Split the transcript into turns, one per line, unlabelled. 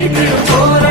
Thank you.